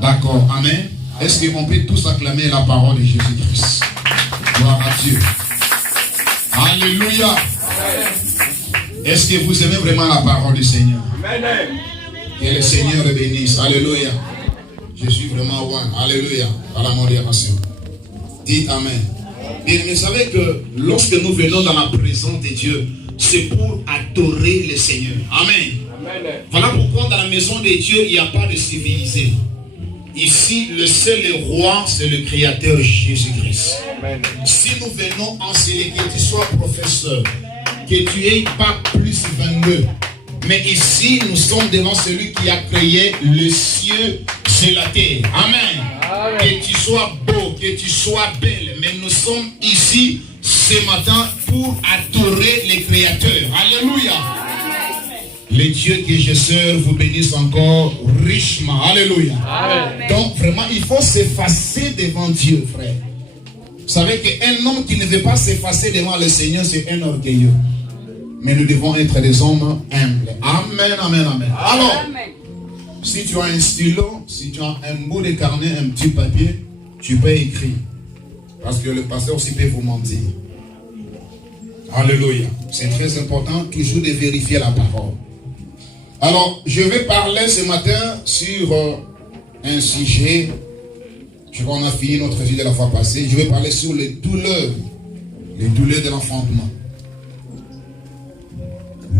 D'accord, amen. Est-ce qu'on peut tous acclamer la parole de Jésus-Christ? Gloire à Dieu. Alléluia. Est-ce que vous aimez vraiment la parole du Seigneur? Que le Seigneur le bénisse. Alléluia. Je suis vraiment one. Alléluia. À la modération. Dites amen. Et vous savez que lorsque nous venons dans la présence de Dieu, c'est pour adorer le Seigneur. Amen. Voilà pourquoi dans la maison de Dieu, il n'y a pas de civilisé. Ici, le seul roi, c'est le Créateur Jésus-Christ. Si nous venons enseigner, que tu sois professeur, que tu n'aies pas plus 22, mais ici, nous sommes devant celui qui a créé le ciel et la terre. Amen. Que tu sois beau, que tu sois belle, mais nous sommes ici ce matin pour adorer le Créateur. Alléluia. Les dieux que je sers vous bénissent encore richement. Alléluia. Amen. Donc vraiment, il faut s'effacer devant Dieu, frère. Vous savez qu'un homme qui ne veut pas s'effacer devant le Seigneur, c'est un orgueilleux. Mais nous devons être des hommes humbles. Amen, amen, amen. Alors, si tu as un stylo, si tu as un bout de carnet, un petit papier, tu peux écrire. Parce que le pasteur aussi peut vous mentir. Alléluia. C'est très important toujours de vérifier la parole. Alors, je vais parler ce matin sur un sujet. Je crois qu'on a fini notre vie de la fois passée. Je vais parler sur les douleurs de l'enfantement.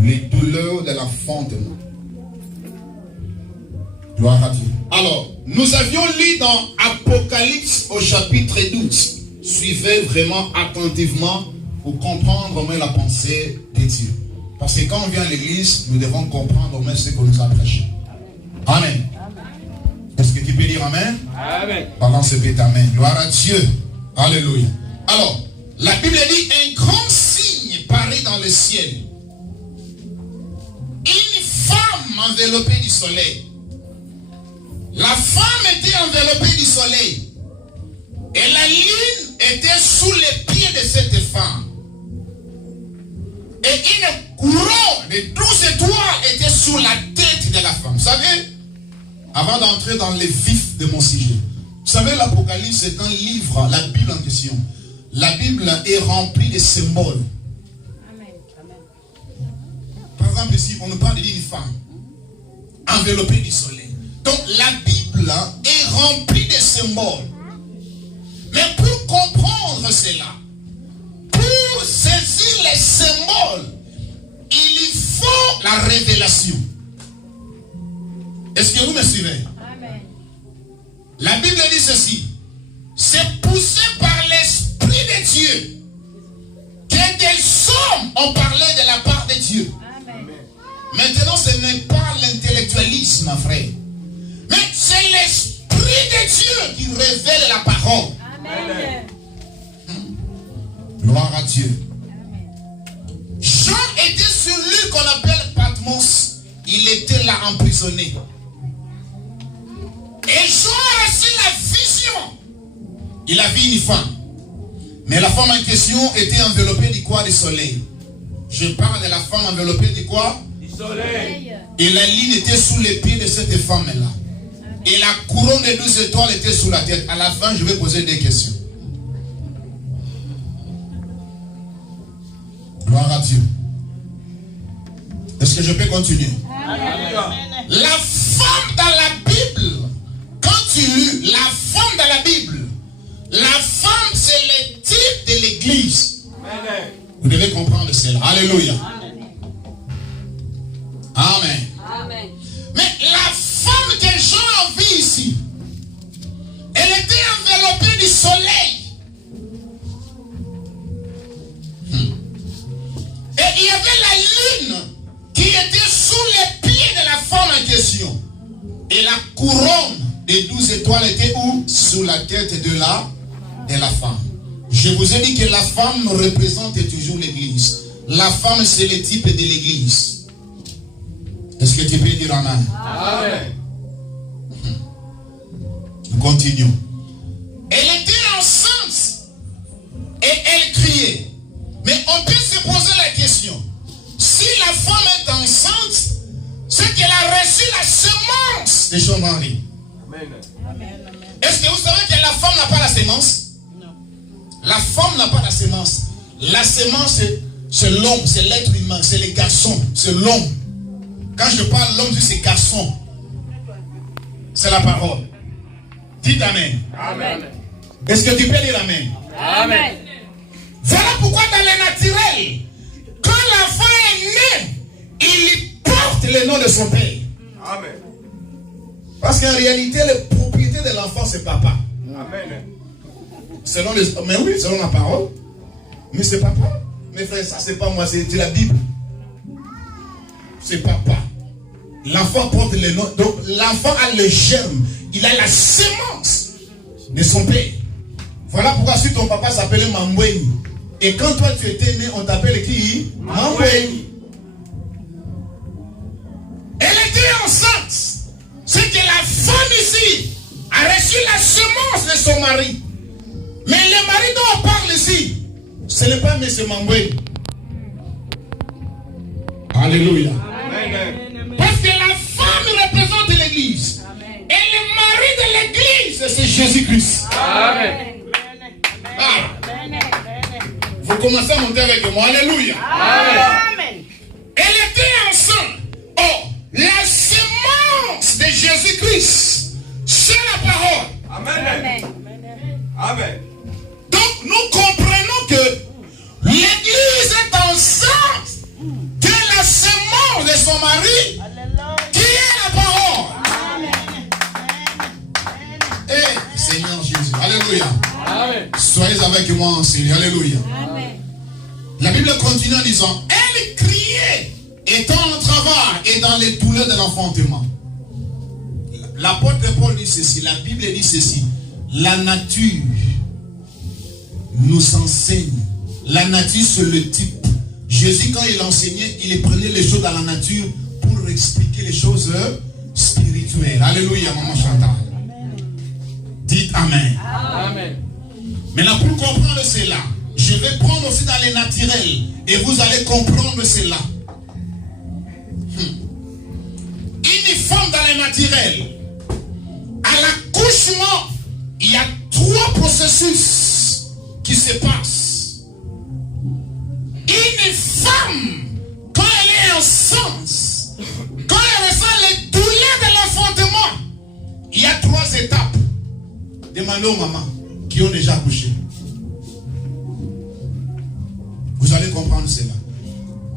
Les douleurs de l'enfantement. Gloire à Dieu. Alors, nous avions lu dans Apocalypse au chapitre 12. Suivez vraiment attentivement pour comprendre au moins la pensée de Dieu. Parce que quand on vient à l'église, nous devons comprendre au moins ce qu'on nous a prêché. Amen. Est-ce que tu peux dire amen? Amen. Pendant ce petit amen. Gloire à Dieu. Alléluia. Alors, la Bible dit un grand signe paraît dans le ciel. Une femme enveloppée du soleil. La femme était enveloppée du soleil. Et la lune était sous les pieds de cette femme. Et une couronne de 12 étoiles était sur la tête de la femme. Vous savez, avant d'entrer dans les vifs de mon sujet, vous savez, l'Apocalypse est un livre, la Bible en question. La Bible est remplie de symboles. Amen. Par exemple, ici, on nous parle d'une femme enveloppée du soleil. Donc, la Bible est remplie de symboles. Mais pour comprendre cela, pour saisir les symboles, il faut la révélation. Est-ce que vous me suivez? Amen. La Bible dit ceci. C'est poussé par l'Esprit de Dieu que des hommes ont parlé de la part de Dieu. Amen. Maintenant, ce n'est pas l'intellectualisme, frère. Mais c'est l'Esprit de Dieu qui révèle la parole. Amen. Gloire à Dieu. Amen. Jean était sur l'île qu'on appelle Patmos. Il était là emprisonné. Et Jean a reçu la vision. Il a vu une femme. Mais la femme en question était enveloppée du quoi? Du soleil. Je parle de la femme enveloppée du quoi? Du soleil. Et la lune était sous les pieds de cette femme-là. Et la couronne de 12 étoiles était sous la tête. À la fin, je vais poser des questions. Gloire à Dieu. Est-ce que je peux continuer? Amen. La femme dans la Bible, quand tu lis la femme dans la Bible, la femme c'est le type de l'église. Vous devez comprendre cela. Alléluia. Amen. Amen. Mais la femme que Jean a vue ici, elle était enveloppée du soleil. Et il y avait la lune qui était sous les pieds de la femme en question. Et la couronne des 12 étoiles était où? Sous la tête de la femme. Je vous ai dit que la femme représente toujours l'église. La femme, c'est le type de l'église. Est-ce que tu peux dire amen? Amen. Nous continuons. Elle était enceinte et elle criait. Mais on peut se poser la question. Si la femme est enceinte, c'est qu'elle a reçu la semence de son mari. Est-ce que vous savez que la femme n'a pas la sémence? Non. La femme n'a pas la sémence. La sémence, c'est l'homme, c'est l'être humain, c'est les garçons, c'est l'homme. Quand je parle l'homme, je dis c'est garçon. C'est la parole. Dites Amen. Amen. Est-ce que tu peux dire Amen? Amen. Voilà pourquoi dans le naturel, quand l'enfant est né, il porte le nom de son père. Amen. Parce qu'en réalité, la propriété de l'enfant, c'est papa. Amen. Selon les... Mais oui, selon la parole. Mais c'est papa. Mes frères, ça c'est pas moi, c'est la Bible. C'est papa. L'enfant porte le nom. Donc l'enfant a le germe. Il a la sémence de son père. Voilà pourquoi si ton papa s'appelait Mambweni. Et quand toi tu étais né, on t'appelait qui? Mambweni. Elle était enceinte. C'est que la femme ici a reçu la semence de son mari. Mais le mari dont on parle ici, ce n'est pas M. Mambweni. Alléluia. Amen. Parce que la femme représente l'église. Et le mari de l'église, c'est Jésus-Christ. Amen. Ah. Vous commencez à monter avec moi. Alléluia. Amen. Elle était enceinte. Oh, la semence de Jésus-Christ, c'est la parole. Amen. Amen. Donc nous comprenons que l'église est enceinte de la semence de son mari. Alléluia. Qui est la parole. Amen. Eh, Seigneur Jésus. Alléluia. Amen. Soyez avec moi, Seigneur. Alléluia. Amen. La Bible continue en disant, elle criait, étant en travail et dans les douleurs de l'enfantement. L'apôtre Paul dit ceci, la Bible dit ceci, la nature nous enseigne. La nature, c'est le type. Jésus, quand il enseignait, il prenait les choses dans la nature pour expliquer les choses spirituelles. Alléluia, maman Chantal. Dites Amen. Amen. Maintenant, pour comprendre cela, je vais prendre aussi dans les naturels et vous allez comprendre cela. Une femme dans les naturels, à l'accouchement, il y a 3 processus qui se passent. Une femme, quand elle est enceinte, quand elle ressent les douleurs de l'enfantement, il y a 3 étapes. Demandez aux mamans qui ont déjà accouché. Vous allez comprendre cela.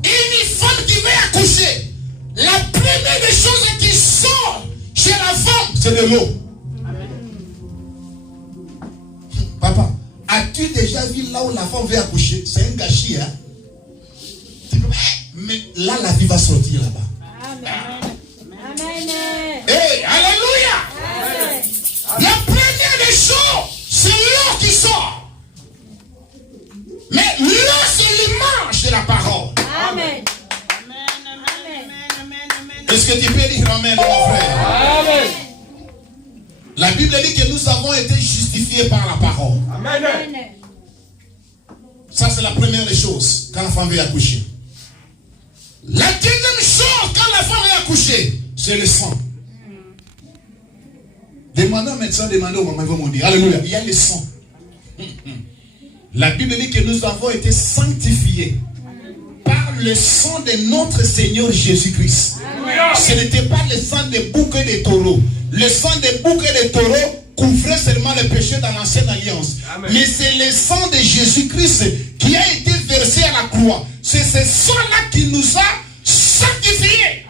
Une femme qui veut accoucher, la première des choses qui sort chez la femme, c'est de l'eau. Papa, as-tu déjà vu là où la femme veut accoucher? C'est un gâchis, hein? Mais là, la vie va sortir là-bas. Amen. Amen. Hey, alléluia. Amen. La première des choses, c'est l'eau qui sort. Mais l'eau, c'est l'image de la parole. Amen. Est-ce que tu peux dire Amen, mon frère? Amen. La Bible dit que nous avons été justifiés par la parole. Amen. Ça, c'est la première des choses quand la femme veut accoucher. La deuxième chose quand la femme veut accoucher, c'est le sang. Demandez au médecin, demandez au maman, ils vont me dire. Alléluia. Il y a le sang. La Bible dit que nous avons été sanctifiés par le sang de notre Seigneur Jésus-Christ. Ce n'était pas le sang de bouc et de taureau. Le sang de bouc et de taureau couvrait seulement les péchés dans l'ancienne alliance. Amen. Mais c'est le sang de Jésus-Christ qui a été versé à la croix. C'est ce sang-là qui nous a sanctifiés.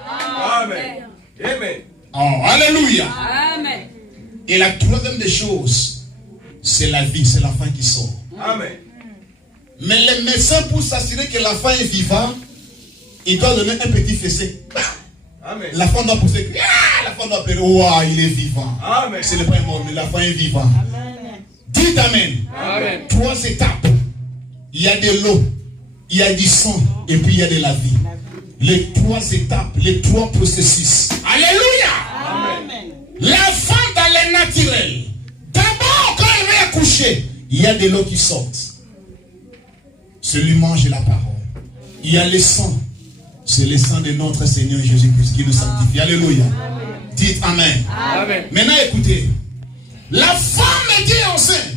Amen. Amen. Oh, alléluia. Amen. Et la troisième des choses, c'est la vie, c'est l'enfant qui sort. Amen. Mais les médecins, pour s'assurer que l'enfant est vivant, ils doivent donner un petit fessé. Amen. L'enfant doit pousser. L'enfant doit appeler. Ouah, il est vivant. Amen. Ce n'est pas mort, mais l'enfant est vivant. Amen. Dites Amen. Amen. 3 étapes. Il y a de l'eau, il y a du sang, et puis il y a de la vie. Les 3 étapes, les 3 processus. Alléluia. Amen. La femme dans le naturel. D'abord, quand elle va accoucher, il y a de l'eau qui sort. Celui mange la parole. Il y a le sang. C'est le sang de notre Seigneur Jésus-Christ qui nous sanctifie. Alléluia. Dites Amen. Amen. Maintenant écoutez. La femme était enceinte.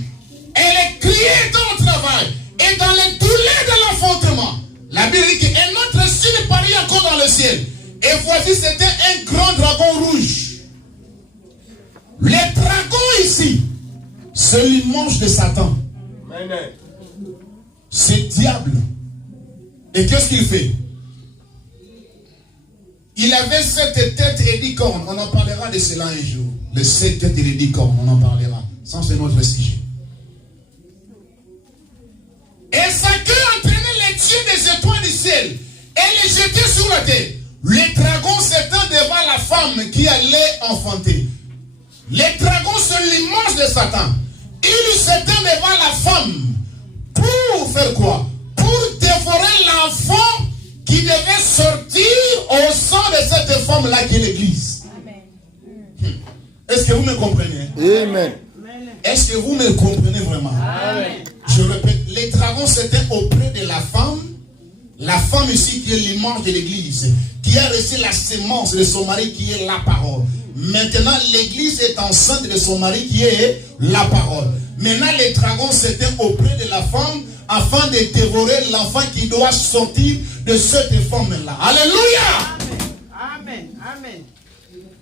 Elle est criée dans le travail. Et dans les douleurs de l'enfantement. La Bible dit qu'un autre signe paraît encore dans le ciel. Et voici, c'était un grand dragon rouge. Le dragon ici, c'est l'image de Satan. C'est le diable. Et qu'est-ce qu'il fait? Il avait 7 têtes et 10 cornes. On en parlera de cela un jour. Les 7 têtes et les 10 cornes, on en parlera. Ça, c'est notre sujet. Et sa queue entraînait les dieux des étoiles du ciel et les jetait sur la terre. Le dragon s'étend devant la femme qui allait enfanter. Le dragon, c'est l'image de Satan. Il s'étend devant la femme. Pour faire quoi? Pour dévorer l'enfant qui devait sortir au sang de cette femme-là qui est l'église. Est-ce que vous me comprenez? Amen. Est-ce que vous me comprenez vraiment? Amen. Je répète, les dragons c'était auprès de la femme ici qui est l'image de l'église, qui a reçu la sémence de son mari qui est la parole. Maintenant l'église est enceinte de son mari qui est la parole. Maintenant les dragons c'était auprès de la femme afin de dévorer l'enfant qui doit sortir de cette femme-là. Alléluia! Amen. Amen.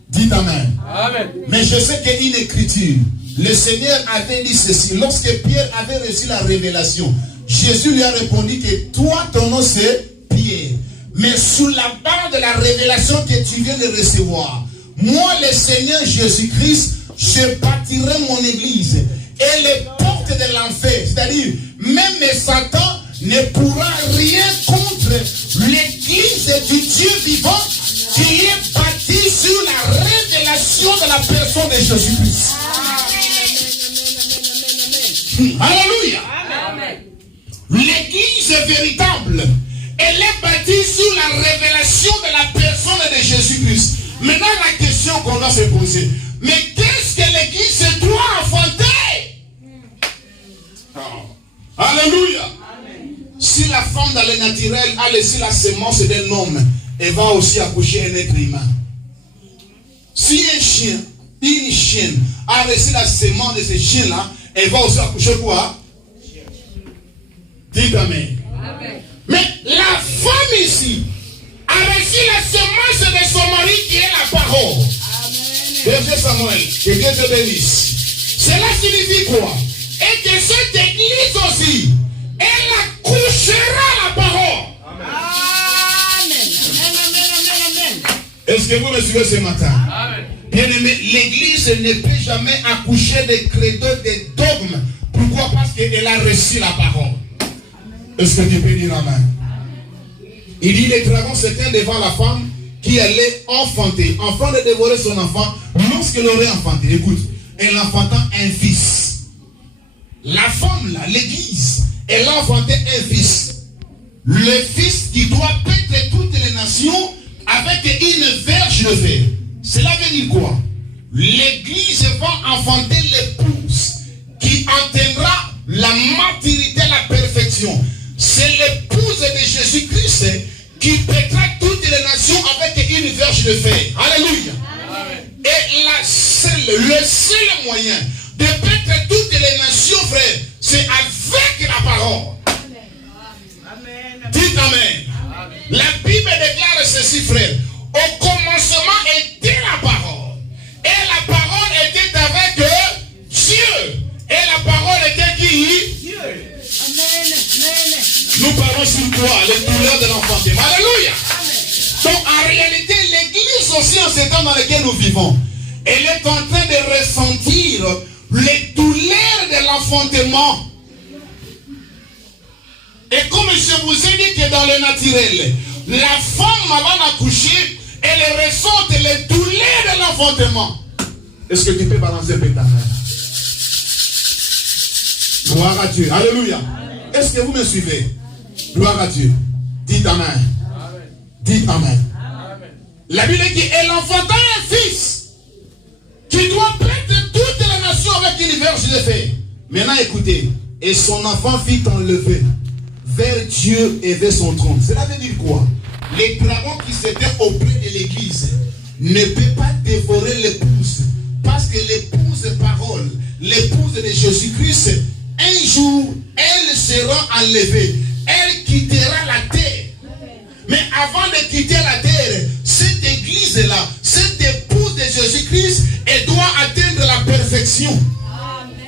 Dites Amen. Amen. Mais je sais qu'il y a une écriture. Le Seigneur avait dit ceci. Lorsque Pierre avait reçu la révélation, Jésus lui a répondu que toi, ton nom c'est Pierre. Mais sous la barre de la révélation que tu viens de recevoir, moi, le Seigneur Jésus-Christ, je bâtirai mon église. Et les portes de l'enfer, c'est-à-dire, même Satan ne pourra rien contre l'église du Dieu vivant qui est bâtie sur la révélation de la personne de Jésus-Christ. Alléluia. Amen. L'église est véritable. Elle est bâtie sur la révélation de la personne de Jésus-Christ. Maintenant, la question qu'on doit se poser. Mais qu'est-ce que l'église doit enfanter? Alléluia. Amen. Si la femme dans le naturel a laissé la sémence d'un homme, elle va aussi accoucher un être humain. Si un chien, une chienne a reçu la sémence de ce chien-là, elle va aussi accoucher quoi? Dites Amen. Amen. Mais la femme ici a reçu la semence de son mari qui est la parole. Verset Samuel, que Dieu te bénisse. Cela signifie quoi? Et que cette église aussi, elle accouchera la parole. Amen. Amen. Est-ce que vous me suivez ce matin? Amen. Bien aimé, l'église ne peut jamais accoucher des credos, des dogmes. Pourquoi? Parce qu'elle a reçu la parole. Est-ce que tu peux dire Amen? Il dit les dragons s'étaient devant la femme qui allait enfanter, afin de dévorer son enfant lorsqu'elle aurait enfanté. Écoute, elle enfanta un fils. La femme là, l'église, elle a enfanté un fils. Le fils qui doit paître toutes les nations avec une verge de fer. Cela veut dire quoi? L'église va enfanter l'épouse qui atteindra la maturité, la perfection. C'est l'épouse de Jésus-Christ qui paîtra toutes les nations avec une verge de fer. Alléluia. Amen. Et le seul moyen de paître toutes les nations, frère, c'est avec la parole. Amen. Dites Amen. Amen. La Bible déclare ceci, frère. Au commencement était la parole. Et la parole était avec Dieu. Et la parole était qui? Dieu. Amen. Amen. Nous parlons sur quoi? Les douleurs de l'enfantement. Alléluia. Donc en réalité, l'église aussi en ces temps dans lesquels nous vivons, elle est en train de ressentir les douleurs de l'enfantement. Et comme je vous ai dit que dans le naturel, la femme avant d'accoucher, elle ressent les douleurs de l'enfantement. Est-ce que tu peux balancer ta main? Gloire à Dieu. Alléluia. Est-ce que vous me suivez? Gloire à Dieu. Dites Amen. Amen. Dites Amen. Amen. La Bible dit qu'elle enfanta un fils qui doit prêter toutes les nations avec une verge de fer. Maintenant écoutez, et son enfant fit enlever vers Dieu et vers son trône. Cela veut dire quoi? les dragons qui s'étaient auprès de l'église ne peuvent pas dévorer l'épouse. Parce que l'épouse parole, l'épouse de Jésus-Christ, un jour, elle sera enlevée. Elle quittera la terre. Mais avant de quitter la terre, cette église-là, cette épouse de Jésus-Christ, elle doit atteindre la perfection.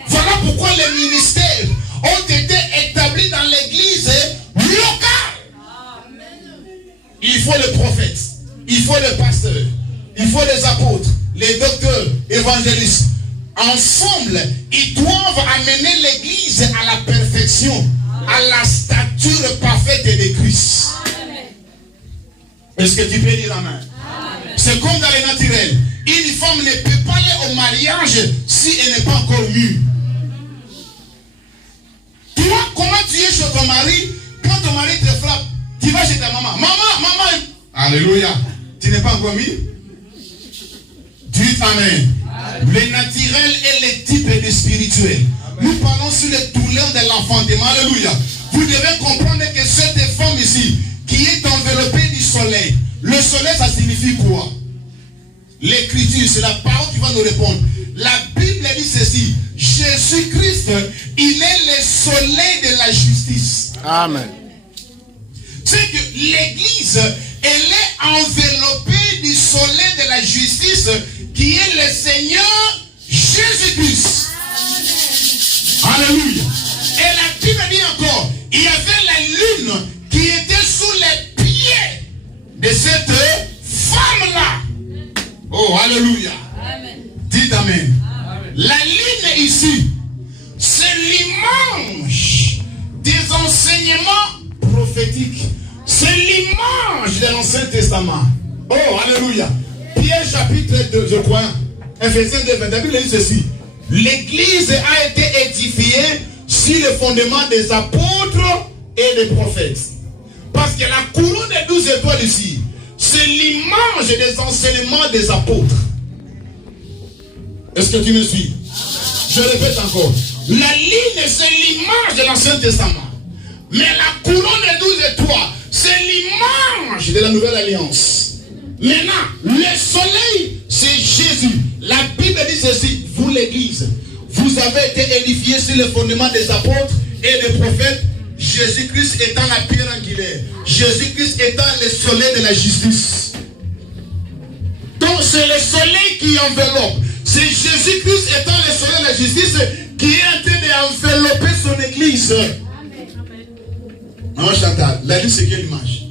Voilà pourquoi les ministères ont été établis dans l'église locale. Il faut les prophètes, il faut les pasteurs, il faut les apôtres, les docteurs, évangélistes. Ensemble, ils doivent amener l'église à la perfection, à la stature parfaite de Christ. Est-ce que tu peux dire amen? C'est comme dans le naturel. Une femme ne peut pas aller au mariage si elle n'est pas encore mûre. Toi, comment tu es chez ton mari? Quand ton mari te frappe, tu vas chez ta maman. Maman. Alléluia. Tu n'es pas encore mûr? Dites amen. Le naturel est le type de spirituel. Nous parlons sur les douleurs de l'enfantement. Alléluia. Vous devez comprendre que cette femme ici, qui est enveloppée du soleil. Le soleil, ça signifie quoi? L'écriture, c'est la parole qui va nous répondre. La Bible dit ceci. Jésus-Christ, il est le soleil de la justice. Amen. C'est que l'église, elle est enveloppée du soleil de la justice qui est le Seigneur Jésus-Christ. Alléluia. Et la Bible dit encore, il y avait la lune qui était sous les pieds de cette femme-là. Oh, alléluia. Amen. Dites amen. Amen. La lune ici, c'est l'image des enseignements prophétiques. C'est l'image de l'Ancien Testament. Oh, alléluia. Pierre chapitre 2, je crois. Ephésiens 2, la Bible dit ceci. L'église a été édifiée sur le fondement des apôtres et des prophètes. Parce que la couronne des 12 étoiles ici, c'est l'image des enseignements des apôtres. Est-ce que tu me suis? Je répète encore. La ligne, c'est l'image de l'Ancien Testament. Mais la couronne des 12 étoiles, c'est l'image de la Nouvelle Alliance. Maintenant, le soleil, c'est Jésus. La Bible dit ceci, vous l'église, vous avez été édifiés sur le fondement des apôtres et des prophètes, Jésus-Christ étant la pierre angulaire, Jésus-Christ étant le soleil de la justice. Donc c'est le soleil qui enveloppe. C'est Jésus-Christ étant le soleil de la justice qui est en train d'envelopper son église. Maman Chantal, la lune c'est quelle image?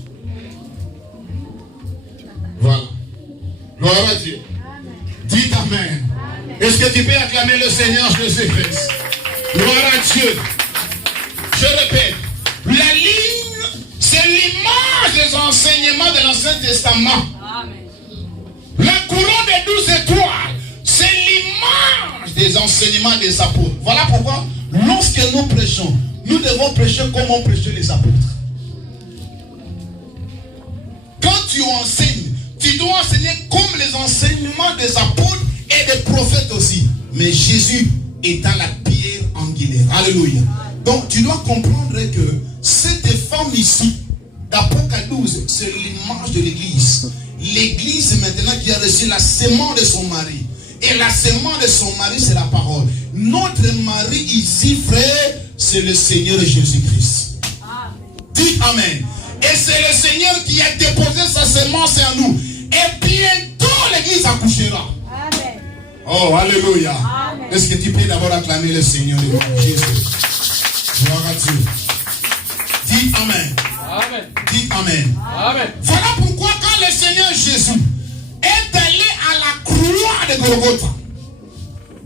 Voilà. Gloire à Dieu. Dites amen. Est-ce que tu peux acclamer le Seigneur Jésus-Christ? Gloire à Dieu. Je répète, la ligne, c'est l'image des enseignements de l'Ancien Testament. Amen. La couronne des 12 étoiles, c'est l'image des enseignements des apôtres. Voilà pourquoi, lorsque nous prêchons, nous devons prêcher comme ont prêché les apôtres. Quand tu enseignes, tu dois enseigner comme les enseignements des apôtres et des prophètes aussi. Mais Jésus étant la pierre angulaire. Alléluia. Donc tu dois comprendre que cette femme ici, d'Apocalypse 12, c'est l'image de l'église. L'église maintenant qui a reçu la sémence de son mari. Et la sémence de son mari, c'est la parole. Notre mari ici, frère, c'est le Seigneur Jésus-Christ. Dites amen. Et c'est le Seigneur qui a déposé sa sémence en nous. Et bientôt l'église accouchera. Amen. Oh, alléluia. Est-ce que tu peux d'abord acclamer le Seigneur de Jésus? Gloire à Dieu. Dites amen. Amen. Dites amen. Amen. Voilà pourquoi quand le Seigneur Jésus est allé à la croix de Golgotha,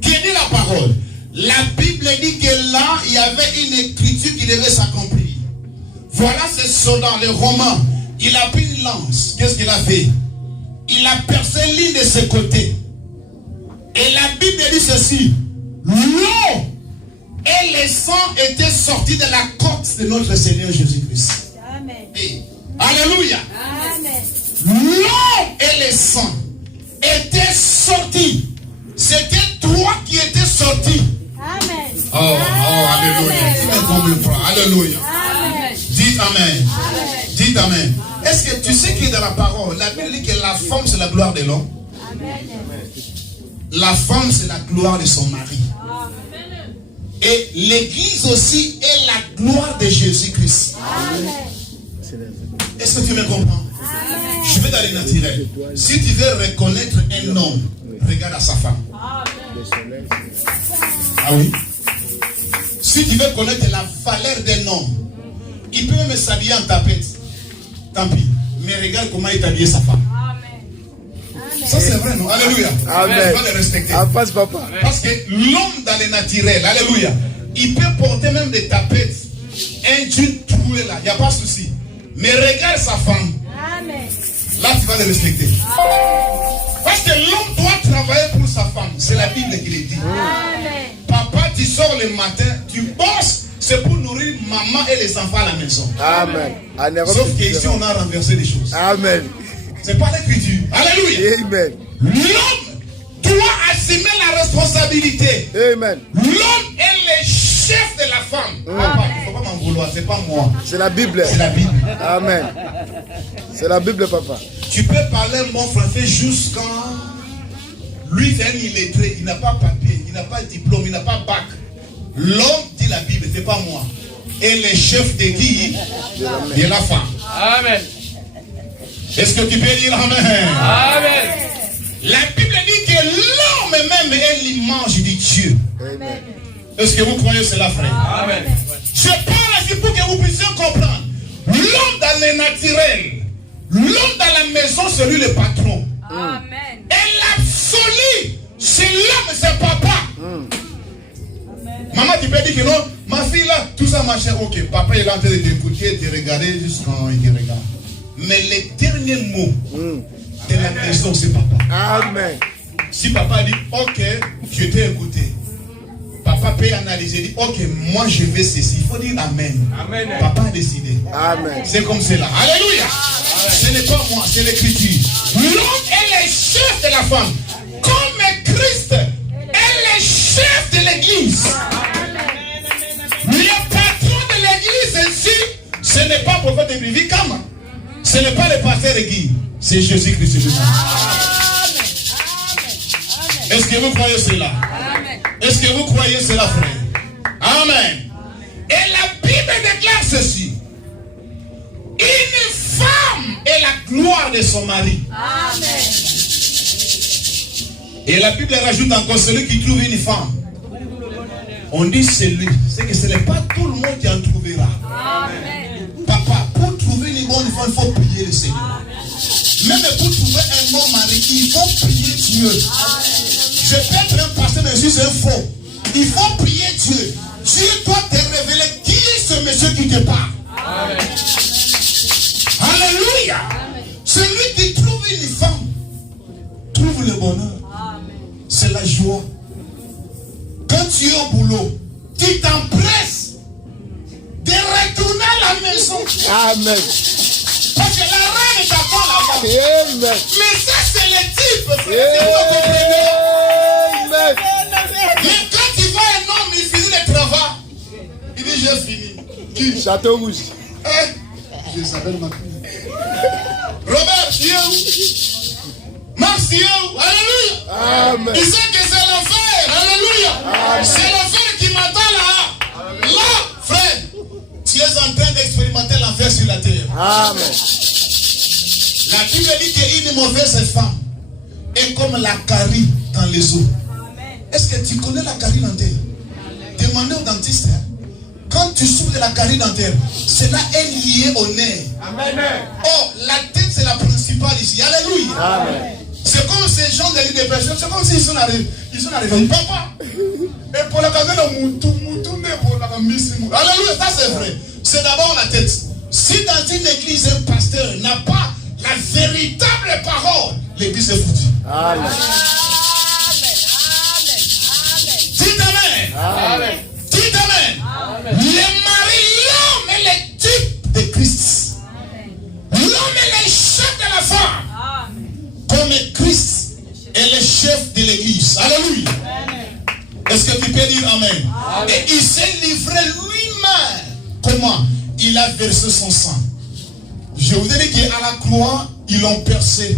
qui dit la parole, la Bible dit que là, il y avait une écriture qui devait s'accomplir. Voilà ce soldat, le Romain. Il a pris une lance. Qu'est-ce qu'il a fait? Il a percé l'une de ses côtés. Et la Bible dit ceci. L'eau et le sang étaient sortis de la côte de notre Seigneur Jésus-Christ. Amen. Et, alléluia. Amen. L'eau et le sang étaient sortis. C'était toi qui étais sorti. Amen. Oh, alléluia. Alléluia. Dites amen. Amen. Dites amen. Est-ce Est-ce que tu sais que dans la parole, la Bible dit que la femme c'est la gloire de l'homme? La femme c'est la gloire de son mari. Et l'église aussi est la gloire de Jésus-Christ. Est-ce que tu me comprends? Je vais dans le naturel. Si tu veux reconnaître un homme, regarde à sa femme. Ah oui. Si tu veux connaître la valeur d'un homme, il peut même s'habiller en tapette. Tant pis. Mais regarde comment il est habillé sa femme. Ça c'est vrai, non? Alléluia. Amen. Il faut le respecter. En face, papa. Parce que l'homme dans le naturel, alléluia, il peut porter même des tapettes, un jean troué là, il n'y a pas de souci. Mais regarde sa femme. Amen. Là, tu vas le respecter. Parce que l'homme doit travailler pour sa femme. C'est la Bible qui le dit. Amen. Papa, tu sors le matin, tu bosses, c'est pour nourrir maman et les enfants à la maison. Amen. Sauf qu'ici, on a renversé les choses. Amen. C'est pas l'écriture. Alléluia. Amen. L'homme doit assumer la responsabilité. Amen. L'homme est le chef de la femme. Papa, il ne faut pas m'en vouloir, c'est pas moi. C'est la Bible. C'est la Bible. Amen. C'est la Bible, papa. Tu peux parler un bon français jusqu'à... Lui, c'est un illettré, il n'a pas papier, il n'a pas de diplôme, il n'a pas bac. L'homme dit la Bible, c'est pas moi. Et le chef de qui? De la femme. Amen. Est-ce que tu peux dire Amen? Amen. La Bible dit que l'homme même est l'image de Dieu. Amen. Est-ce que vous croyez cela, frère? Amen. Je parle ainsi pour que vous puissiez comprendre. L'homme dans le naturel, l'homme dans la maison, c'est lui le patron. Amen. Et l'absolu, c'est l'homme, c'est papa. Maman, tu peux dire que non, ma fille là, tout ça marche. Ok, papa il est en train de t'écouter, de te regarder jusqu'à il te regarde. Mais le dernier mot de la maison, c'est papa. Amen. Si papa dit, ok, je t'ai écouté. Papa peut analyser, dit, ok, moi je vais ceci. Il faut dire Amen. Amen. Papa a décidé. Amen. C'est comme cela. Alléluia. Ce n'est pas moi, c'est l'écriture. L'homme est le chef de la femme. Comme Christ est le chef de l'église. Le patron de l'église ici, ce n'est pas prophète de Bivikama. Ce n'est pas le pasteur de Guy. C'est Jésus-Christ. Est-ce que vous croyez cela? Est-ce que vous croyez cela, frère? Amen. Et la Bible déclare ceci. Une femme est la gloire de son mari. Amen. Et la Bible rajoute encore celui qui trouve une femme. On dit celui. C'est que ce n'est pas tout le monde qui en trouvera. Amen. Papa, pour trouver une bonne femme, il faut prier le Seigneur. Même pour trouver un bon mari, il faut prier Dieu. Je peux être un pasteur, mais je suis un faux. Il faut prier Dieu. Dieu doit te révéler qui est ce monsieur qui te parle. Amen. Alléluia. Celui qui trouve une femme trouve le bonheur. C'est la joie. Quand tu es au boulot, tu t'empresses de retourner à la maison. Amen. Parce que la reine t'attend là-bas. Amen. Mais ça, c'est le type, frère. C'est vous comprenez. Amen. Mais quand tu vois un homme, il finit le travail. Il dit, j'ai fini. Qui? Château rouge. Je s'appelle ma fille. Robert, tu es où? Max, tu es où? Alléluia. Amen. Il sait que c'est l'enfer. Alléluia. C'est l'enfer qui m'attend là. Là, frère, tu es en train d'expérimenter l'enfer sur la terre. Amen. La Bible dit qu'une mauvaise femme est comme la carie dans les os. Est-ce que tu connais la carie dentaire? Demandez au dentiste. Quand tu souffres de la carie dentaire, cela est lié au nez. Amen. Oh, la tête c'est la principale ici. Alléluia. Amen. C'est comme ces gens de dépression. C'est comme s'ils sont arrivés. Ils sont arrivés. Papa. Et pour la caméra, alléluia, ça c'est vrai. C'est d'abord la tête. Si dans une église, un pasteur n'a pas la véritable parole, l'église est foutue. Amen. Dites Amen. Amen. Dites Amen. Le mari, l'homme est le type de Christ. L'homme est le chef de la femme. Comme Christ est le chef de l'église. Alléluia. Est-ce que tu peux dire Amen? Et il s'est livré lui-même. Comment? Il a versé son sang. Je vous ai dit qu'à la croix, ils l'ont percé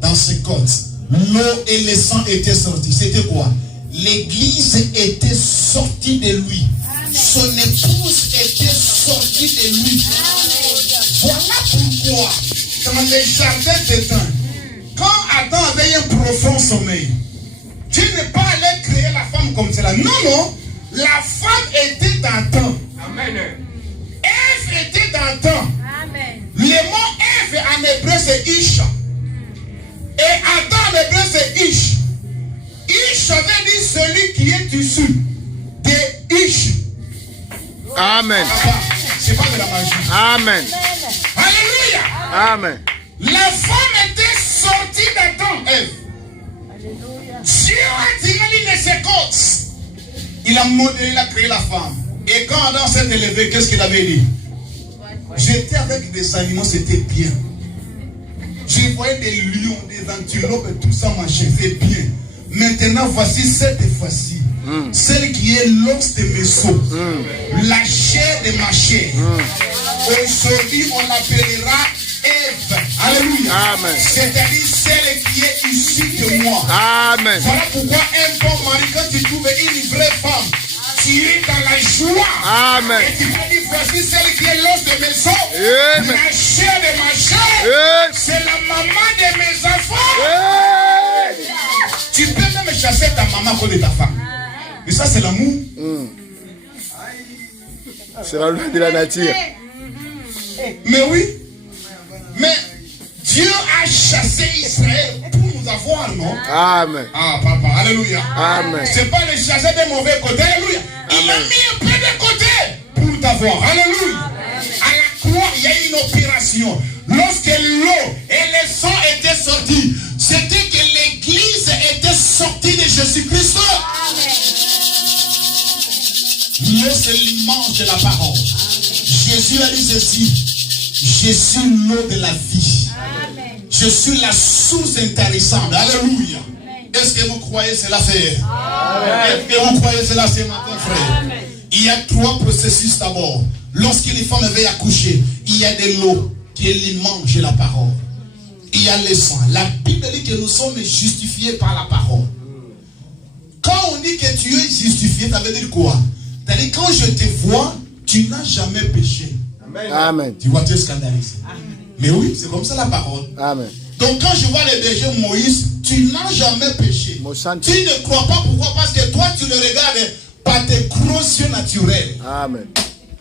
dans ses côtes. L'eau et le sang étaient sortis. C'était quoi? L'église était sortie de lui. Son épouse était sortie de lui. Voilà pourquoi, dans les jardins d'Éden, quand Adam avait un profond sommeil, Dieu n'est pas allé créer la femme comme cela. Non, non. La femme était dans le temps. Amen. Ève était dans le temps. Amen. Le mot Ève en hébreu c'est Ish. Et Adam en hébreu c'est Ish. Ish veut dire celui qui est issu de Ish. Amen. C'est pas de la magie. Amen. Alléluia. Amen. La femme était sortie d'Adam, Ève. Dieu a tiré l'une de ses côtes. Il a modélé, il a créé la femme. Et quand Adam s'est élevé, qu'est-ce qu'il avait dit? J'étais avec des animaux, c'était bien. Je voyais des lions, des antilopes et tout ça marchait, c'est bien. Maintenant, voici cette fois-ci. Celle qui est l'os de mes os. La chair de ma chair. Aujourd'hui, on l'appellera Ève. Alléluia. Amen. C'est-à-dire celle qui est issue de moi. Amen. Voilà pourquoi un bon mari, quand tu trouves une vraie femme, tu es dans la joie. Amen. Et tu peux dire, voici celle qui est l'os de mes os. Amen. La chair de ma chair. Amen. C'est la maman de mes enfants. Amen. Tu peux même chasser ta maman contre ta femme. Et ça, c'est l'amour. C'est la loi de la nature. Mais oui. Mais Dieu a chassé Israël pour nous avoir, non? Amen. Ah, papa, alléluia. Amen. C'est pas le chasser des mauvais côtés, alléluia. Il a Amen. mis un peu de côté pour t'avoir, alléluia. À la croix, il y a une opération. Lorsque l'eau et le sang étaient sortis, c'était que l'église était sortie de Jésus-Christ. L'eau, c'est l'image de la parole. Jésus a dit ceci. Je suis l'eau de la vie. Amen. Je suis la source intéressante. Alléluia. Est-ce que vous croyez cela, frère? Est-ce que vous croyez cela ce matin, frère? Amen. Il y a trois processus d'abord. Lorsque les femmes veulent accoucher, il y a de l'eau qui est l'image de la parole. Il y a le sang. La Bible dit que nous sommes justifiés par la parole. Quand on dit que tu es justifié, ça veut dire quoi? C'est-à-dire quand je te vois, tu n'as jamais péché. Amen. Tu vois, tu es scandalisé. Mais oui, c'est comme ça la parole. Amen. Donc quand je vois le berger Moïse, tu n'as jamais péché. Mon sang. Tu ne crois pas pourquoi? Parce que toi tu le regardes par tes gros yeux naturels. Amen.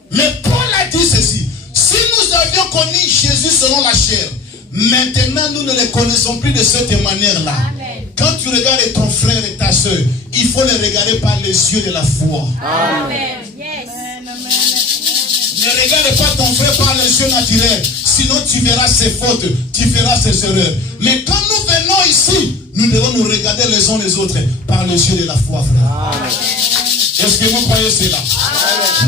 Mais Paul a dit ceci. Si nous avions connu Jésus selon la chair, maintenant nous ne le connaissons plus de cette manière-là. Amen. Quand tu regardes ton frère et ta soeur, il faut les regarder par les yeux de la foi. Amen. Yes. Ne regarde pas ton frère par les yeux naturels. Sinon tu verras ses fautes, tu verras ses erreurs. Mais quand nous venons ici, nous devons nous regarder les uns les autres par les yeux de la foi, frère. Est-ce que vous croyez cela?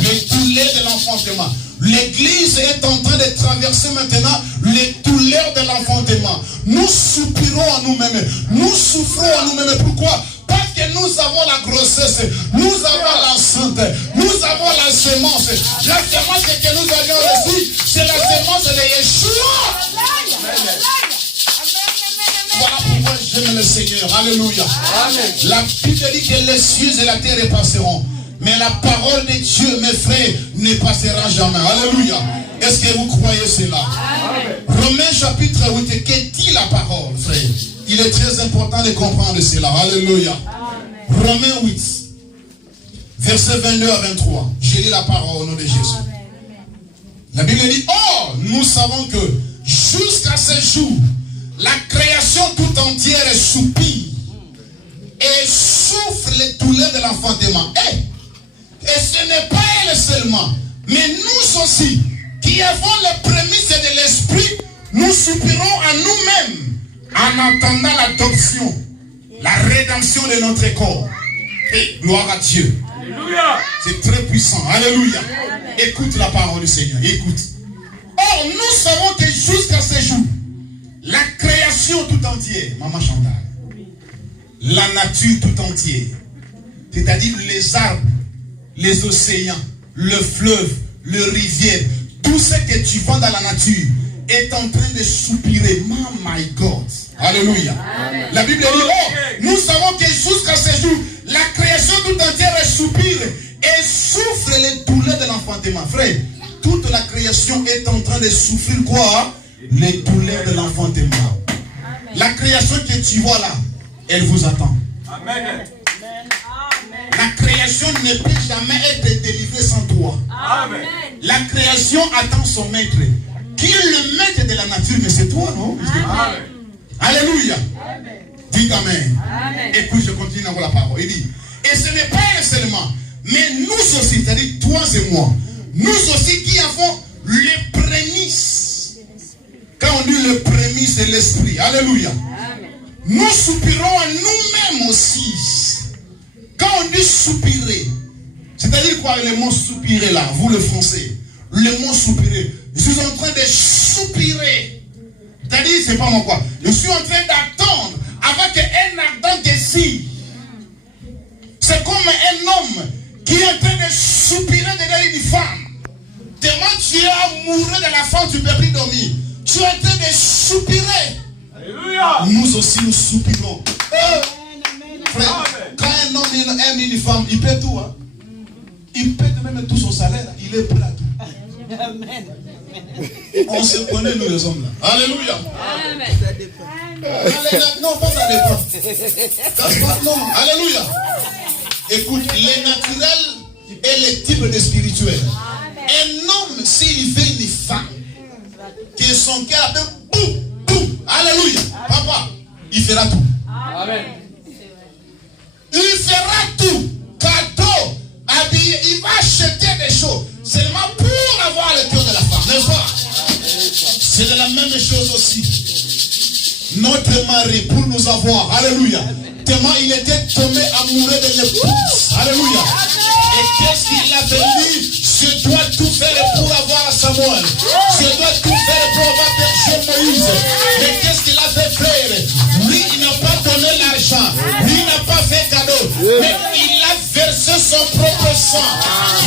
Le douleur de l'enfantement. L'église est en train de traverser maintenant les douleurs de l'enfantement. Nous soupirons à nous-mêmes. Nous souffrons à nous-mêmes. Pourquoi? Parce que nous avons la grossesse, nous avons l'enceinte, nous avons la semence. La semence que nous avions reçue, c'est la semence de Yeshua. Voilà pourquoi j'aime le Seigneur. Alléluia. Amen. La Bible dit que les cieux et la terre passeront. Mais la parole de Dieu, mes frères, ne passera jamais. Alléluia. Est-ce que vous croyez cela? Romains chapitre 8, que dit la parole, frère? Il est très important de comprendre cela. Alléluia. Romains 8, versets 22 à 23. J'ai lu la parole au nom de Jésus. La Bible dit, oh, nous savons que jusqu'à ce jour, la création tout entière soupire et souffre les douleurs de l'enfantement. Et ce n'est pas elle seulement, mais nous aussi, qui avons les prémices de l'esprit, nous soupirons à nous-mêmes en attendant l'adoption, la rédemption de notre corps. Et gloire à Dieu. Alléluia. C'est très puissant. Alléluia. Écoute la parole du Seigneur. Écoute. Or, nous savons que jusqu'à ce jour, la création tout entière, Maman Chantal, la nature tout entière, c'est-à-dire les arbres, les océans, le fleuve, le rivière, tout ce que tu vois dans la nature est en train de soupirer. Oh my God. Alléluia. La Bible dit, oh, nous savons que jusqu'à ce jour, la création tout entière soupire et souffre les douleurs de l'enfantement. Frère, toute la création est en train de souffrir quoi? Les douleurs de l'enfantement. La création que tu vois là, elle vous attend. Amen. La création ne peut jamais être délivrée sans toi. Amen. La création attend son maître. Qui est le maître de la nature? Mais c'est toi, non? Amen. Alléluia. Amen. Dites amen. Amen. Et puis je continue dans la parole. Il dit, et ce n'est pas elle seulement, mais nous aussi, c'est-à-dire toi et moi, nous aussi qui avons les prémices. Quand on dit le prémices, c'est l'esprit. Alléluia. Amen. Nous soupirons à nous-mêmes aussi. Quand on dit soupirer, c'est-à-dire quoi le mot soupirer là, vous le français, le mot soupirer, je suis en train de soupirer. C'est-à-dire, c'est pas moi quoi, je suis en train d'attendre avec un ardent désir. C'est comme un homme qui est en train de soupirer derrière une femme. Tellement tu es amoureux de la femme, tu ne peux plus dormir. Tu es en train de soupirer. Alléluia. Nous aussi nous soupirons. Frère, quand un homme aime une femme, il paie tout. Hein? Il paie même tout son salaire. Il est prêt à tout. Amen. On se connaît, nous les hommes là. Alléluia. Amen. Non, pas ça dépend. Non, alléluia. Écoute, les naturels et les types de spirituels. Un homme, s'il veut une femme, que son cœur appelle boum, boum. Alléluia. Papa, il fera tout. Amen. Il fera tout. Cadeau, habillé, il va acheter des choses. Seulement pour avoir le cœur de la femme. N'est-ce pas? C'est de la même chose aussi. Notre mari, pour nous avoir, alléluia, tellement il était tombé amoureux de l'épouse. Alléluia. Et qu'est-ce qu'il a dit? Je dois tout faire pour avoir Samuel. Je dois tout faire pour avoir Moïse. Mais qu'est-ce qu'il a fait, frère? Lui, il n'a pas donné l'argent. Lui, il n'a pas fait cadeau. Mais il a versé son propre sang.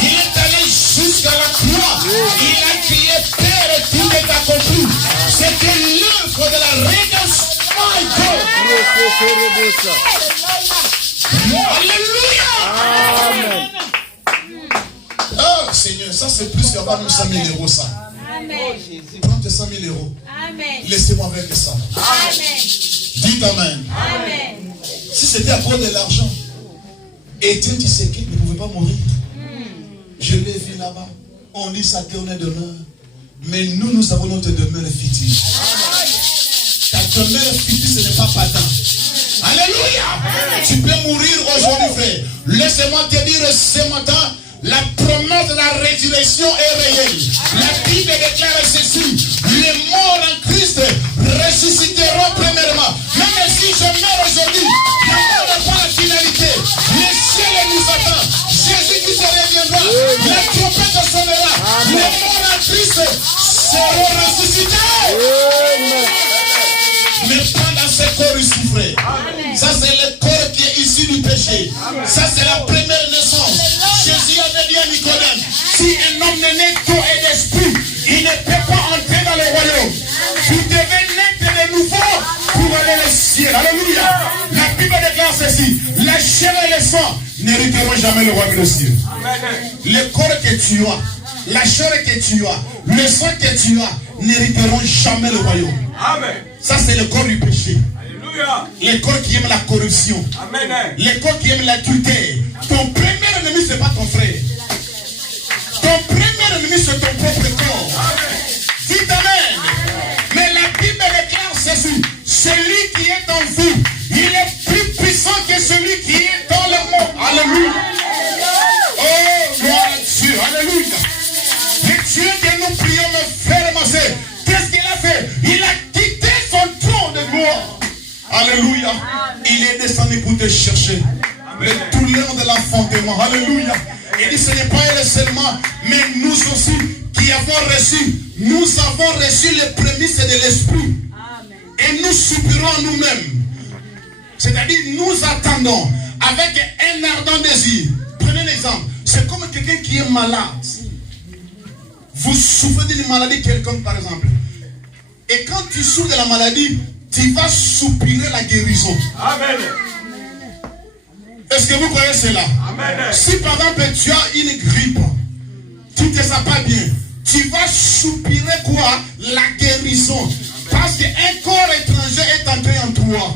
Il est allé jusqu'à la croix. Il a crié, Père, tout est accompli. C'était l'œuvre de la rédemption. My God. Alléluia. Oh Seigneur, ça c'est plus qu'avoir nous 100 000 euros ça. Amen. Prends tes 100 000 euros. Amen. Laissez-moi avec ça. Amen. Dites amen. Amen. Si c'était à cause de l'argent, Étienne Tshisekedi ne pouvait pas mourir. Je l'ai vu là-bas. On dit sa tournée demeure. Mais nous avons notre demeure fictive. Ta demeure fictive, ce n'est pas patent. Alléluia. Tu peux mourir aujourd'hui, frère. Laissez-moi te dire ce matin, la promesse de la résurrection est réelle. La Bible déclare ceci: les morts en Christ ressusciteront premièrement. Même si je meurs aujourd'hui, la mort n'est pas la finalité. Le ciel nous attend. Jésus-Christ reviendra. La trompette sonnera. Les morts en Christ seront ressuscités. Mais pas dans ce corps ici, frère. Ça, c'est le corps qui est issu du péché. Ça, c'est la première naissance. Jésus avait dit à Nicodème, si un homme n'est né d'eau et d'esprit, il ne peut pas entrer dans le royaume. Vous devez naître de nouveau pour aller au ciel. Alléluia. La Bible déclare ceci: la chair et le sang n'hériteront jamais le royaume des cieux. Le corps que tu as, la chair que tu as, le sang que tu as, n'hériteront jamais le royaume. Amen. Ça, c'est le corps du péché. Alléluia. Le corps qui aime la corruption. Amen. Le corps qui aime l'adultère. Ton premier ennemi, ce n'est pas ton frère. Ton premier ennemi, c'est ton propre corps. Dites amen. Mais la Bible déclare ceci: celui qui est en vous, il est plus puissant que celui qui est dans le monde. Alléluia. Oh, gloire à Dieu. Alléluia. Le Dieu que nous prions, mes frères et mes sœurs, qu'est-ce qu'il a fait? Il a quitté son trône de gloire. Alléluia. Il est descendu pour te chercher. Le douleur de l'enfantement. Alléluia. Il dit, ce n'est pas elle seulement, mais nous aussi qui avons reçu. Nous avons reçu les prémices de l'esprit. Et nous soupirons nous-mêmes. C'est-à-dire, nous attendons avec un ardent désir. Prenez l'exemple. C'est comme quelqu'un qui est malade. Vous souffrez d'une maladie quelconque, par exemple. Et quand tu souffres de la maladie, tu vas soupirer la guérison. Amen. Est-ce que vous croyez cela? Amen. Si par exemple tu as une grippe, tu ne te sens pas bien, tu vas soupirer quoi? La guérison. Parce qu'un corps étranger est entré en toi.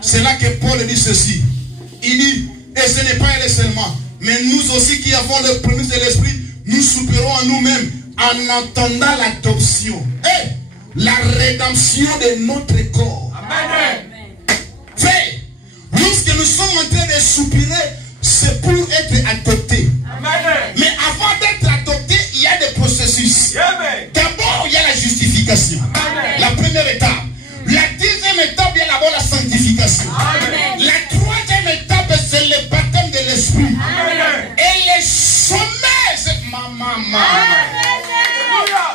C'est là que Paul dit ceci. Il dit, et ce n'est pas elle seulement, mais nous aussi qui avons le prémisse de l'esprit, nous soupirons en nous-mêmes en entendant l'adoption. Et la rédemption de notre corps. Amen. Fait, lorsque nous sommes en train de soupirer, c'est pour être adoptés. Amen. Mais avant d'être adopté, il y a des processus. Amen. D'abord, il y a la justification. Amen. La première étape. La deuxième étape, il y a d'abord la sanctification. Amen. La troisième étape, c'est le baptême de l'esprit. Amen. Et le sommet, c'est ma maman.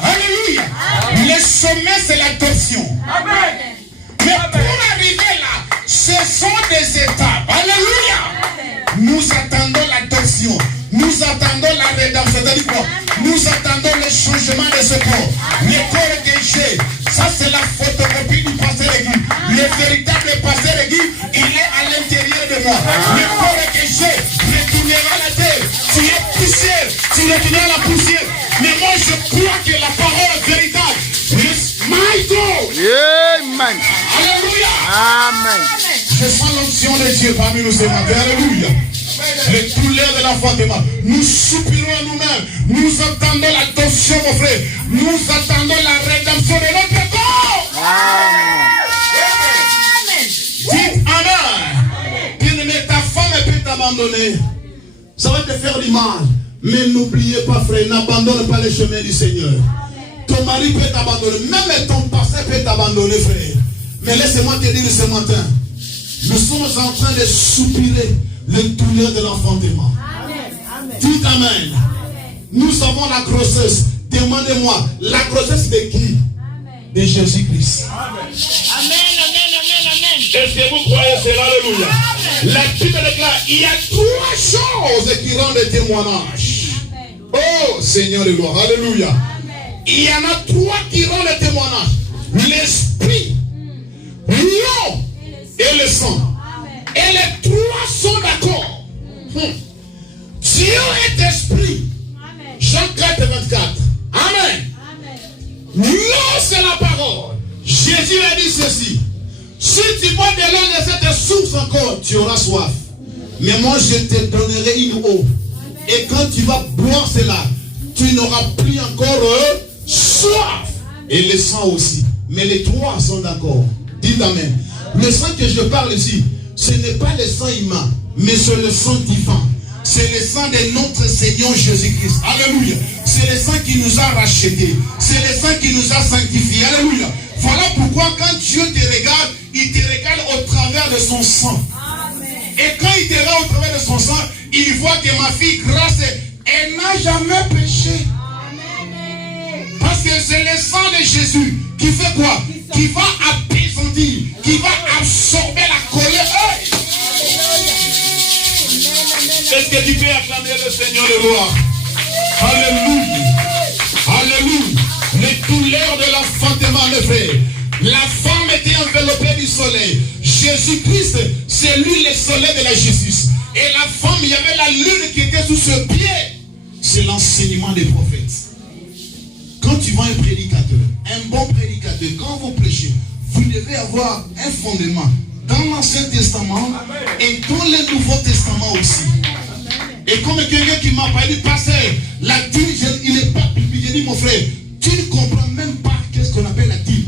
Alléluia. Le sommet, c'est l'adoption. Amen. Mais pour arriver là, ce sont des étapes. Alléluia. Nous attendons l'adoption. Nous attendons la rédemption. C'est-à-dire quoi? Nous attendons le changement de ce corps. Le corps que j'ai, ça c'est la photocopie du pasteur Guy. Le véritable pasteur Guy, il est à l'intérieur de moi. Le corps que j'ai retournera à la terre. Tu es poussière, tu retourneras à la poussière. Mais moi je crois que la parole véritable is my God. Amen. Alléluia. Amen. Je sens l'onction de Dieu parmi nous ce matin. Alléluia. Les douleurs de l'enfantement. Nous soupirons à nous-mêmes. Nous attendons l'adoption, mon frère. Nous attendons la rédemption de notre corps. Amen. Dites Amen. Bien-aimé, ta femme peut t'abandonner. Ça va te faire du mal. Mais n'oubliez pas, frère, n'abandonne pas les chemins du Seigneur. Ton mari peut t'abandonner. Même ton pasteur peut t'abandonner, frère. Mais laissez-moi te dire ce matin. Nous sommes en train de soupirer le douleur de l'enfantement. Dites Amen. Amen. Nous avons la grossesse. Demandez-moi, la grossesse de qui? Amen. De Jésus-Christ. Amen. Amen, amen. Est-ce que vous croyez cela? Alléluia. La Bible déclare, il y a trois choses qui rendent le témoignage. Amen. Oh Seigneur de gloire. Alléluia. Amen. Il y en a trois qui rendent le témoignage. L'esprit, l'eau et le sang. Et les trois sont d'accord. Dieu est esprit. Amen. Jean 4, 24. Amen. L'eau, c'est la parole. Jésus a dit ceci. Si tu bois de l'eau de cette source encore, tu auras soif. Mais moi, je te donnerai une eau. Et quand tu vas boire cela, tu n'auras plus encore soif. Et le sang aussi. Mais les trois sont d'accord. Dites Amen. Le sang que je parle ici, ce n'est pas le sang humain, mais c'est le sang divin. C'est le sang de notre Seigneur Jésus-Christ. Alléluia. C'est le sang qui nous a rachetés. C'est le sang qui nous a sanctifiés. Alléluia. Voilà pourquoi quand Dieu te regarde, il te regarde au travers de son sang. Amen. Et quand il te regarde au travers de son sang, il voit que ma fille, grâce, elle n'a jamais péché. Amen. Parce que c'est le sang de Jésus qui fait quoi? Qui va apaisantir, qui va absorber la colère. Hey! Est-ce que tu peux acclamer le Seigneur de gloire? Alléluia. Alléluia. Les douleurs de l'enfantement, mes frères. La femme était enveloppée du soleil. Jésus-Christ, c'est lui le soleil de la justice. Et la femme, il y avait la lune qui était sous ce pied. C'est l'enseignement des prophètes. Quand tu vois un prédicateur, un bon prédicateur, quand vous prêchez, vous devez avoir un fondement dans l'Ancien Testament et dans le Nouveau Testament aussi. Et comme quelqu'un qui m'a parlé, pasteur, la dîme, il n'est pas public. J'ai dit, mon frère, tu ne comprends même pas qu'est-ce qu'on appelle la dîme.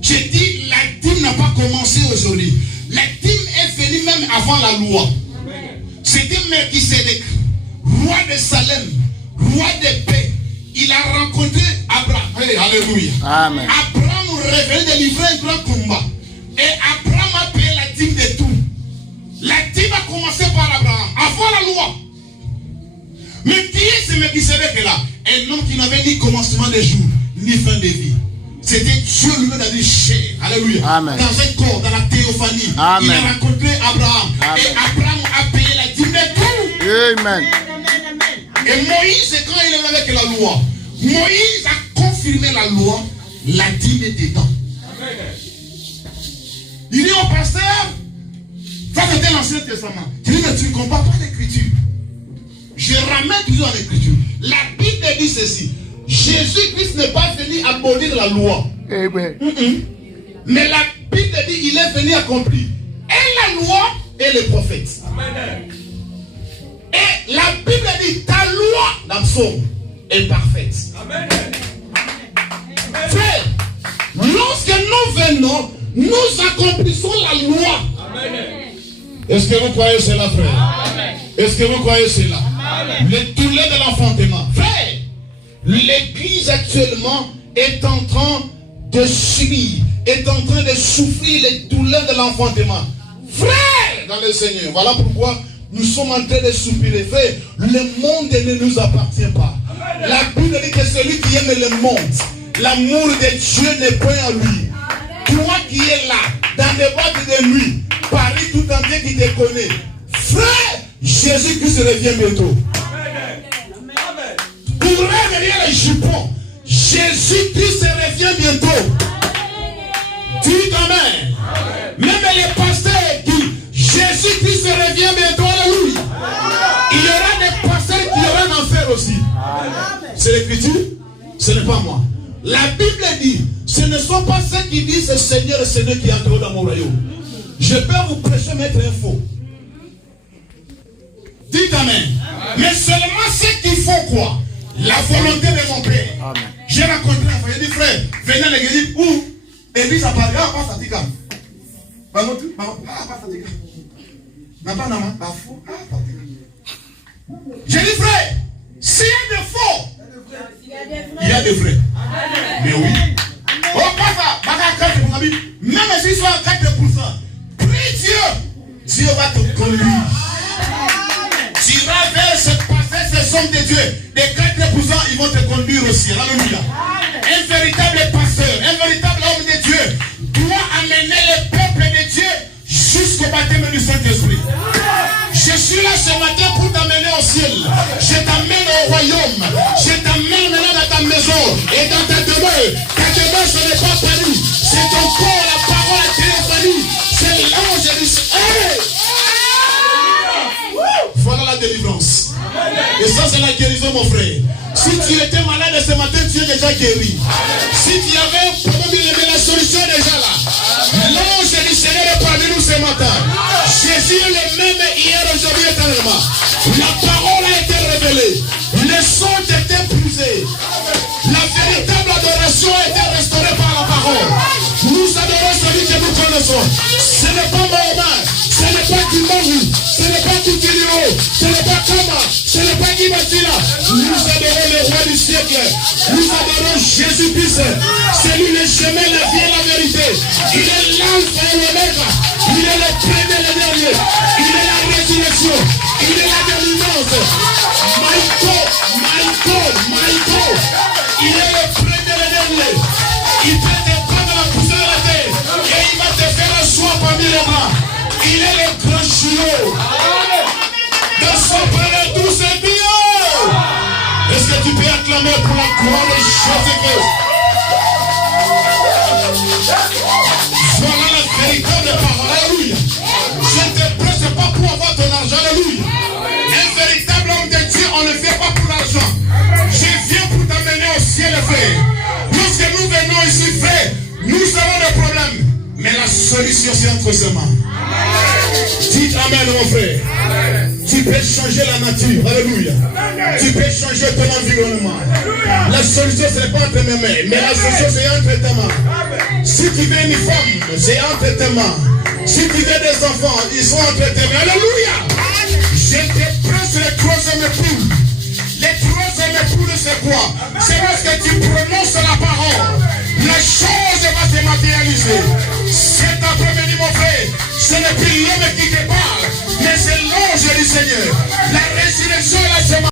J'ai dit, la dîme n'a pas commencé aujourd'hui. La dîme est venue même avant la loi. C'était Melchisédek, roi de Salem, roi de paix. Il a rencontré Abraham. Hey, alléluia. Amen. Abraham revenait de livrer un grand combat. Et Abraham a payé la dîme de tout. La dîme a commencé par Abraham, avant la loi. Mais qui est ce Melchisédek là? Un homme qui n'avait ni commencement de jour, ni fin de vie. C'était Dieu lui-même a dit chair. Alléluia. Amen. Dans un corps, dans la théophanie. Amen. Il a rencontré Abraham. Amen. Et Abraham a payé la dîme de tout. Amen. Et Moïse, quand il est avec la loi, Moïse a confirmé la loi la dîme des temps. Il dit au pasteur, ça c'était l'Ancien Testament. Tu dis, mais tu ne comprends pas l'Écriture. Je ramène toujours à l'Écriture. La Bible dit ceci. Jésus-Christ n'est pas venu abolir la loi. Mais la Bible dit il est venu accomplir et la loi et les prophètes. Et la Bible dit ta loi dans le psaume est parfaite. Frère, lorsque nous venons, nous accomplissons la loi. Est-ce que vous croyez cela, frère? Est-ce que vous croyez cela? Le douleur de l'enfantement. Frère, l'église actuellement est en train de subir, est en train de souffrir les douleurs de l'enfantement. Frère, dans le Seigneur, voilà pourquoi nous sommes en train de soupirer. Frère, le monde ne nous appartient pas. La Bible dit que celui qui aime le monde, l'amour de Dieu n'est point à lui. Toi qui es là, dans les boîtes de nuit, Paris tout entier qui te connaît. Frère, Jésus-Christ revient bientôt. Ouvrez derrière les jupons. Jésus-Christ revient bientôt. Dites Amen. Même les pasteurs disent Jésus-Christ revient bientôt. Alléluia. Il y aura des pasteurs qui auront en enfer aussi. C'est l'Écriture, ce n'est pas moi. La Bible dit, ce ne sont pas ceux qui disent Seigneur, Seigneur qui entrent dans mon royaume. Je peux vous prêcher, mettre un faux. Dites Amen. Mais seulement ceux qui font quoi? La volonté de mon Père. J'ai rencontré un frère, il dit frère, venez à l'église où? L'église à Paris, pas Satika. Pas Satika. J'ai dit frère, s'il y a des faux, il y a des vrais. Mais oui. Oh, pas ça, même si soit à 4%, prie Dieu, Dieu va te conduire. Tu vas vers ce passé, ces hommes de Dieu. Les 4%, ils vont te conduire aussi. Alléluia. Un véritable pasteur, un véritable homme de Dieu doit amener le peuple de Dieu jusqu'au baptême du Saint-Esprit. Je suis là ce matin pour t'amener au ciel. Je t'amène au royaume. Je t'amène maintenant dans ta maison et dans ta demeure. Ta demeure, ce n'est pas Paris. C'est ton corps, la parole à téléphonie. C'est l'ange du Seigneur. Voilà la délivrance. Et ça, c'est la guérison, mon frère. Si tu étais malade ce matin, tu es déjà guéri. Si tu avais un problème, la solution est déjà là. L'ange du Seigneur est parmi nous ce matin. Jésus est le même hier, aujourd'hui, éternellement. La parole a été révélée. Le son était brisé. La véritable adoration a été restaurée par la parole. Nous adorons celui que nous connaissons. Ce n'est pas Mahomet, ce n'est pas Kimbaru, ce n'est pas Kikilio, ce n'est pas Kama, ce n'est pas Gibatila. Nous adorons le roi du siècle. Nous adorons Jésus-Christ. C'est lui le chemin, la vie et la vérité. Il est l'alpha et l'oméga. Il est le premier et le dernier. Il est la résurrection. Il est la délivrance. My God. Il est le premier et le dernier. Il peut te prendre la poussière de la terre et il va te faire un soin parmi les bras. Il est le grand chiot. Dans son palais, tout c'est bien. Est-ce que tu peux acclamer pour la gloire de Jésus-Christ? Voilà la véritable parole. Alléluia. Je ne te presse pas pour avoir ton argent. Alléluia. Un véritable homme de Dieu, on ne fait pas pour l'argent. Je viens pour t'amener au ciel, frère. Lorsque nous venons ici, frère, nous avons des problèmes. Mais la solution, c'est entre ses mains. Dites Amen, mon frère. Tu peux changer la nature. Alléluia. Tu peux changer ton environnement. La solution, ce n'est pas entre mes mains, mais la solution, c'est entre tes mains. Si tu veux une femme, c'est entre tes mains. Si tu veux des enfants, ils sont entre tes mains. Alléluia. Je te presse les troisième époux. Les troisième époux, c'est quoi? C'est lorsque tu prononces la parole. La chose va se matérialiser. Cet après-midi, mon frère, ce n'est plus l'homme qui te parle, mais c'est l'ange du Seigneur. La résurrection est la semence.